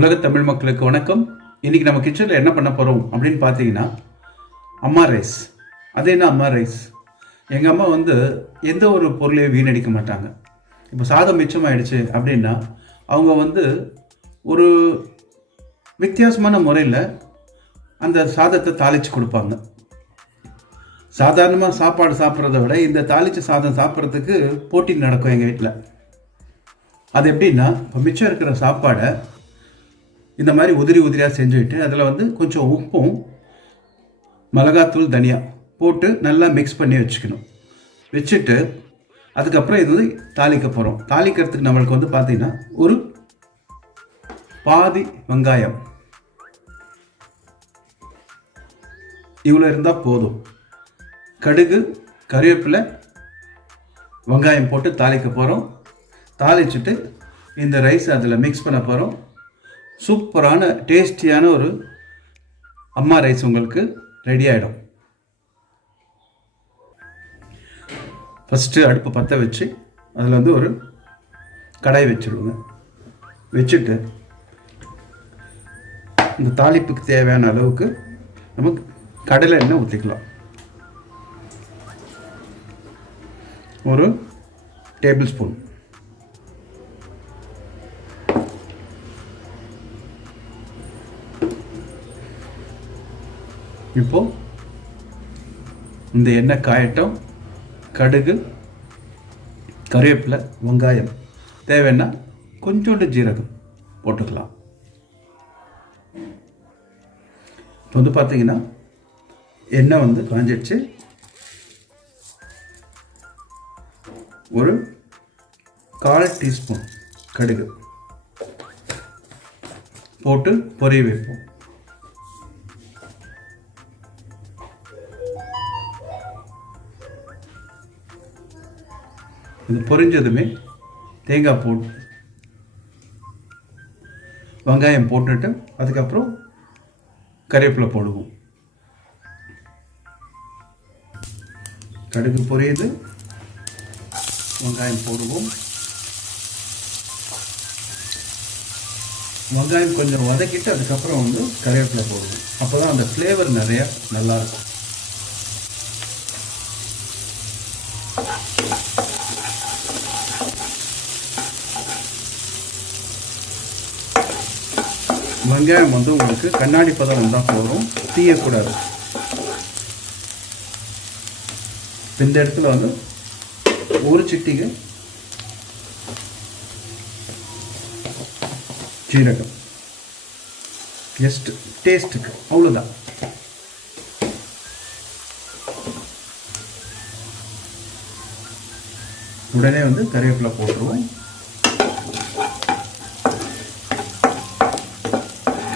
உலக தமிழ் மக்களுக்கு வணக்கம். இன்றைக்கி நம்ம கிச்சனில் என்ன பண்ண போகிறோம் அப்படின்னு பார்த்தீங்கன்னா, அம்மா ரைஸ். அது என்ன அம்மா ரைஸ்? எங்கள் அம்மா எந்த ஒரு பொருளையும் வீணடிக்க மாட்டாங்க. இப்போ சாதம் மிச்சமாயிடுச்சு அப்படின்னா அவங்க ஒரு வித்தியாசமான முறையில் அந்த சாதத்தை தாளித்து கொடுப்பாங்க. சாதாரணமாக சாப்பாடு சாப்பிட்றத விட இந்த தாளித்த சாதம் சாப்பிட்றதுக்கு போட்டி நடக்கும் எங்கள் வீட்டில். அது எப்படின்னா, இப்போ மிச்சம் இருக்கிற சாப்பாடை இந்த மாதிரி உதிரியாக செஞ்சுக்கிட்டு அதில் கொஞ்சம் உப்பும் மிளகாத்தூள் தனியா போட்டு நல்லா மிக்ஸ் பண்ணி வச்சுக்கணும். வச்சுட்டு அதுக்கப்புறம் இது தாளிக்க போகிறோம். தாளிக்கிறதுக்கு நம்மளுக்கு பார்த்தீங்கன்னா ஒரு பாதி வெங்காயம் இவ்வளோ இருந்தால் போதும். கடுகு, கறிவேப்பிலை, வெங்காயம் போட்டு தாளிக்க போகிறோம். தாளிச்சுட்டு இந்த ரைஸ் அதில் மிக்ஸ் பண்ண போகிறோம். சூப்பரான டேஸ்டியான ஒரு அம்மா ரைஸ் உங்களுக்கு ரெடி ஆகிடும். ஃபஸ்ட்டு அடுப்பை பற்ற வச்சு அதில் ஒரு கடாய் வச்சுடுவோங்க. வச்சுட்டு இந்த தாளிப்புக்கு தேவையான அளவுக்கு நம்ம கடலை எண்ணெய் ஊற்றிக்கலாம். ஒரு டேபிள் ஸ்பூன். இப்போது இந்த எண்ணெய் காயட்டும். கடுகு, கறிவேப்பிலை, வெங்காயம், தேவைன்னா கொஞ்சோண்டு ஜீரகம் போட்டுக்கலாம். இப்போ பார்த்தீங்கன்னா எண்ணெய் காஞ்சிடுச்சு. ஒரு 1/4 டீஸ்பூன் கடுகு போட்டு பொரிய வைப்போம். இது பொரிஞ்சதுமே தேங்காய் போட்டு வெங்காயம் போட்டுட்டு அதுக்கப்புறம் கறிவேப்பிலை போடுவோம். கடுகு பொரியுது, வெங்காயம் போடுவோம். வெங்காயம் கொஞ்சம் வதக்கிட்டு அதுக்கப்புறம் கறிவேப்பிலை போடுவோம். அப்போ தான் அந்த ஃப்ளேவர் நிறையா நல்லாயிருக்கும். வெங்காயம் உங்களுக்கு கண்ணாடி பதம் வந்தால் போதும், தீயக்கூடாது. இந்த இடத்துல ஒரு சிட்டிகை ஜீரகம், ஜஸ்ட் டேஸ்ட்டுக்கு, அவ்வளோதான். உடனே கறிவேப்பிலை போட்டுருவோம்.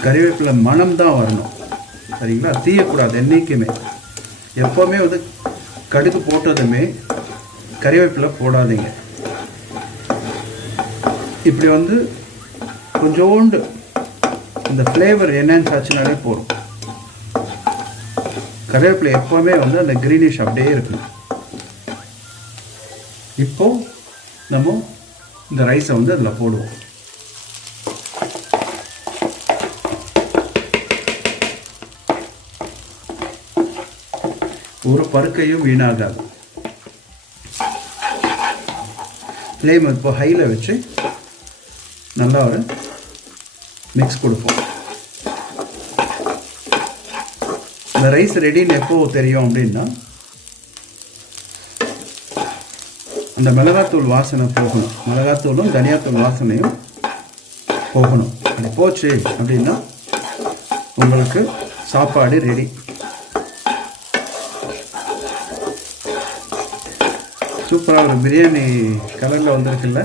கறிவேப்பிலை மனம் தான் வரணும், சரிங்களா? தீயக்கூடாது என்றைக்குமே. எப்போவுமே கடுகு போட்டதுமே கறிவேப்பிலை போடாதீங்க. இப்படி கொஞ்சோண்டு இந்த ஃப்ளேவர் என்ஹான்ஸ் ஆச்சுனாலே போதும். கறிவேப்பிலை எப்போவுமே அந்த க்ரீனிஷ் அப்படியே இருக்கணும். இப்போது நம்ம இந்த ரைஸை அதில் போடுவோம். ஒரு பருக்கையும் வீணாகாது. ஃப்ளேம் இப்போ ஹையில் வச்சு நல்லா ஒரு மிக்ஸ் கொடுப்போம். இந்த ரைஸ் ரெடின்னு எப்போ தெரியும் அப்படின்னா, அந்த மிளகாத்தூள் வாசனை போகணும். மிளகாத்தூளும் தனியாத்தூள் வாசனையும் போகணும். அது போச்சு அப்படின்னா உங்களுக்கு சாப்பாடு ரெடி. சூப்பராக ஒரு பிரியாணி கலரில் வந்திருக்குல்ல.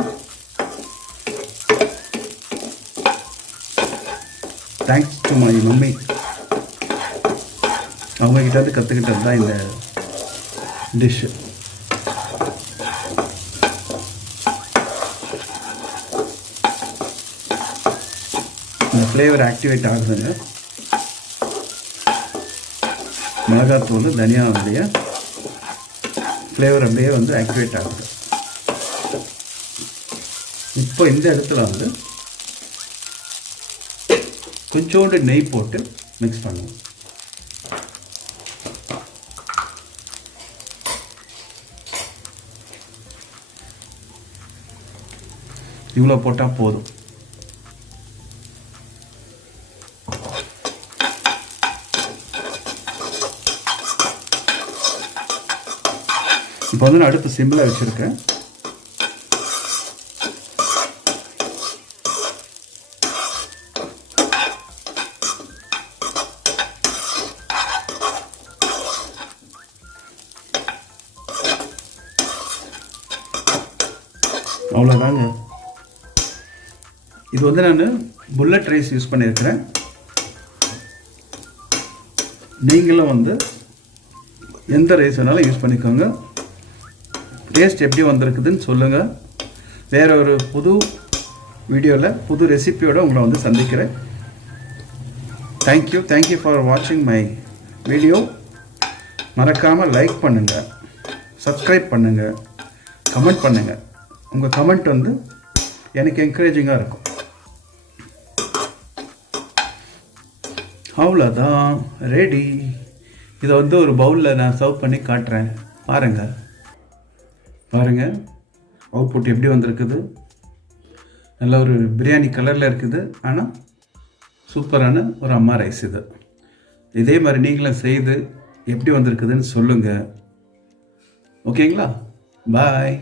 Thanks to my mummy. அவங்கக்கிட்ட கற்றுக்கிட்டது தான் இந்த டிஷ்ஷு. இந்த ஃப்ளேவர் ஆக்டிவேட் ஆகுதுங்க. மிளகாத்தூள், தனியாவுடைய ஃப்ளேவர் அப்படியே ஆக்டிவேட் ஆகுது. இப்போ இந்த இடத்துல கொஞ்சோண்டு நெய் போட்டு மிக்ஸ் பண்ணுவோம். இவ்வளோ போட்டால் போதும். இப்போ வந்து நான் அடுப்பு சிம்பிளாக வச்சுருக்கேன். அவ்வளோதாங்க. இது வந்து நான் புல்லட் ரைஸ் யூஸ் பண்ணியிருக்கிறேன். நீங்களும் வந்து எந்த ரைஸ் வேணாலும் யூஸ் பண்ணிக்கோங்க. டேஸ்ட் எப்படி வந்திருக்குதுன்னு சொல்லுங்கள். வேறு ஒரு புது வீடியோவில் புது ரெசிபியோடு உங்களை வந்து சந்திக்கிறேன். தேங்க்யூ ஃபார் வாட்சிங் மை வீடியோ. மறக்காமல் லைக் பண்ணுங்கள், சப்ஸ்கிரைப் பண்ணுங்கள், கமெண்ட் பண்ணுங்கள். உங்கள் கமெண்ட் வந்து எனக்கு என்கரேஜிங்காக இருக்கும். அவ்வளோதான், ரெடி. இதை வந்து ஒரு பவுலில் நான் சர்வ் பண்ணி காட்டுறேன். பாருங்கள் அவுட்புட் எப்படி வந்திருக்குது. நல்ல ஒரு பிரியாணி கலரில் இருக்குது. ஆனால் சூப்பரான ஒரு அம்மா ரைஸ் இது. இதே மாதிரி நீங்களும் செய்து எப்படி வந்திருக்குதுன்னு சொல்லுங்கள். ஓகேங்களா? பாய்.